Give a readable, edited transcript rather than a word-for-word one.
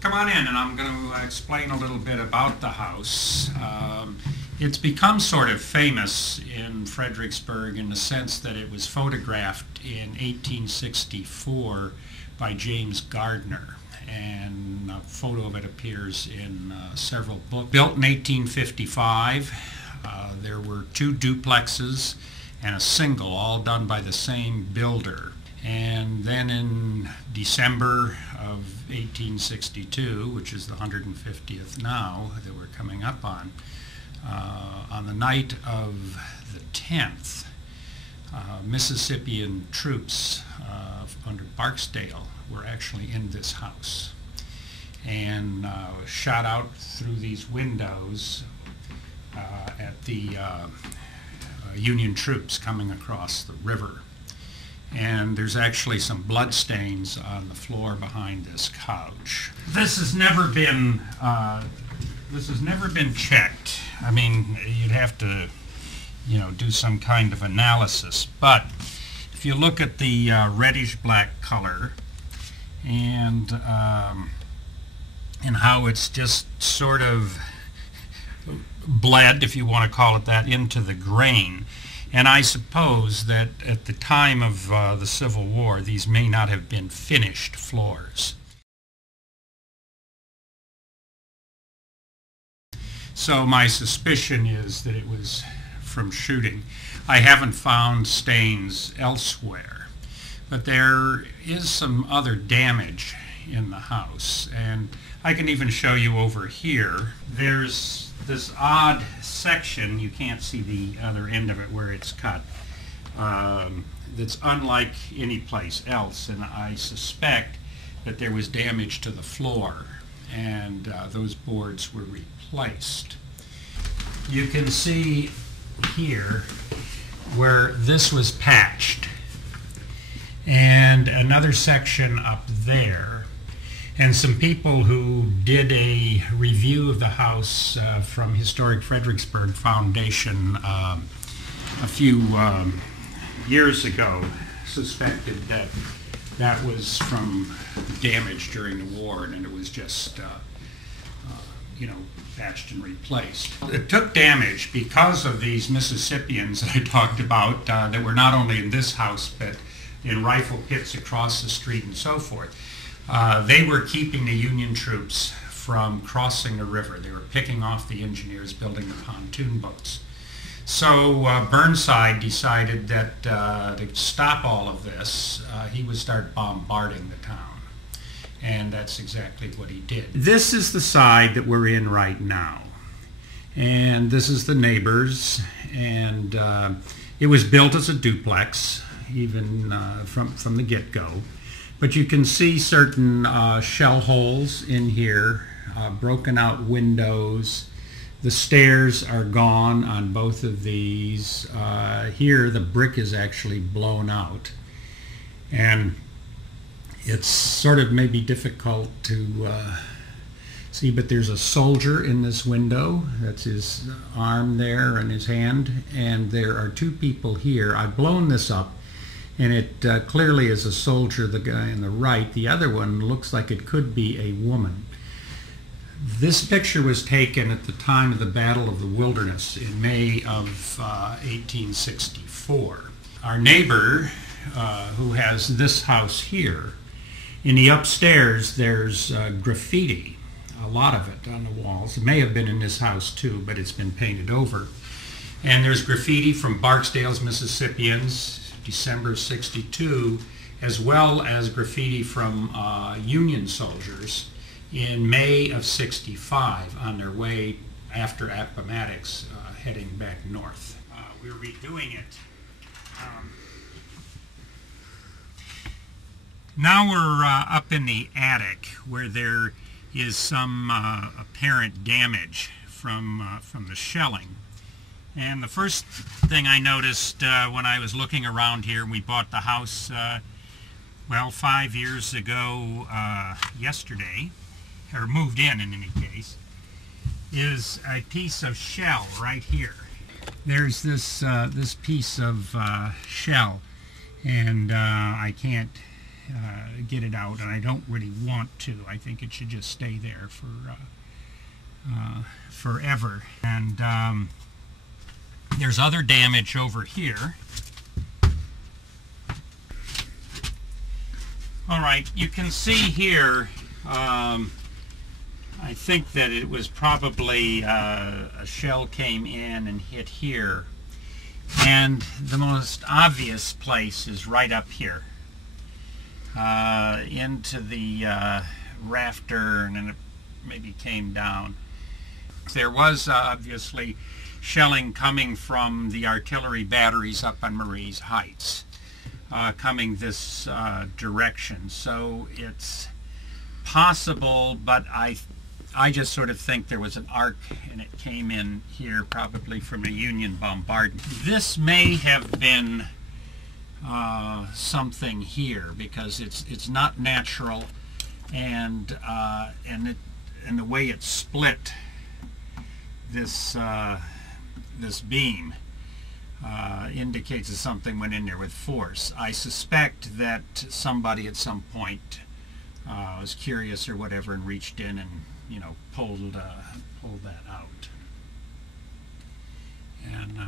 Come on in and I'm going to explain a little bit about the house. It's become sort of famous in Fredericksburg in the sense that it was photographed in 1864 by James Gardner, and a photo of it appears in several books. Built in 1855, there were two duplexes and a single, all done by the same builder. And then in December of 1862, which is the 150th now that we're coming up on the night of the 10th, Mississippian troops under Barksdale were actually in this house and shot out through these windows at the Union troops coming across the river. And there's actually some blood stains on the floor behind this couch. This has never been checked. I mean, you'd have to, do some kind of analysis. But if you look at the reddish-black color and how it's just sort of bled, if you want to call it that, into the grain. And I suppose that at the time of the Civil War, these may not have been finished floors. So my suspicion is that it was from shooting. I haven't found stains elsewhere, but there is some other damage in the house. And I can even show you over here. There's this odd section, you can't see the other end of it where it's cut, that's unlike any place else, and I suspect that there was damage to the floor and those boards were replaced. You can see here where this was patched and another section up there. And some people who did a review of the house from Historic Fredericksburg Foundation a few years ago suspected that that was from damage during the war, and it was just, patched and replaced. It took damage because of these Mississippians that I talked about that were not only in this house, but in rifle pits across the street and so forth. They were keeping the Union troops from crossing the river. They were picking off the engineers building the pontoon boats. So Burnside decided that to stop all of this, he would start bombarding the town. And that's exactly what he did. This is the side that we're in right now. And this is the neighbors. And it was built as a duplex, even from the get-go. But you can see certain shell holes in here, broken out windows. The stairs are gone on both of these. Here the brick is actually blown out. And it's sort of maybe difficult to see, but there's a soldier in this window. That's his arm there and his hand. And there are two people here. I've blown this up. And it clearly is a soldier, the guy on the right. The other one looks like it could be a woman. This picture was taken at the time of the Battle of the Wilderness in May of 1864. Our neighbor, who has this house here, in the upstairs there's graffiti, a lot of it on the walls. It may have been in this house too, but it's been painted over. And there's graffiti from Barksdale's Mississippians, December 62, as well as graffiti from Union soldiers in May of 65 on their way after Appomattox heading back north. We're redoing it. Now we're up in the attic where there is some apparent damage from the shelling. And the first thing I noticed when I was looking around here, we bought the house, 5 years ago yesterday, or moved in any case, is a piece of shell right here. There's this piece of shell, and I can't get it out, and I don't really want to. I think it should just stay there for forever. And there's other damage over here. All right, you can see here, I think that it was probably a shell came in and hit here. And the most obvious place is right up here, into the rafter, and then it maybe came down. There was obviously shelling coming from the artillery batteries up on Marie's Heights, coming this direction. So it's possible, but I just sort of think there was an arc and it came in here probably from a Union bombardment. This may have been something here because it's not natural, and the way it split this this beam indicates that something went in there with force. I suspect that somebody at some point was curious or whatever and reached in and, you know, pulled that out. And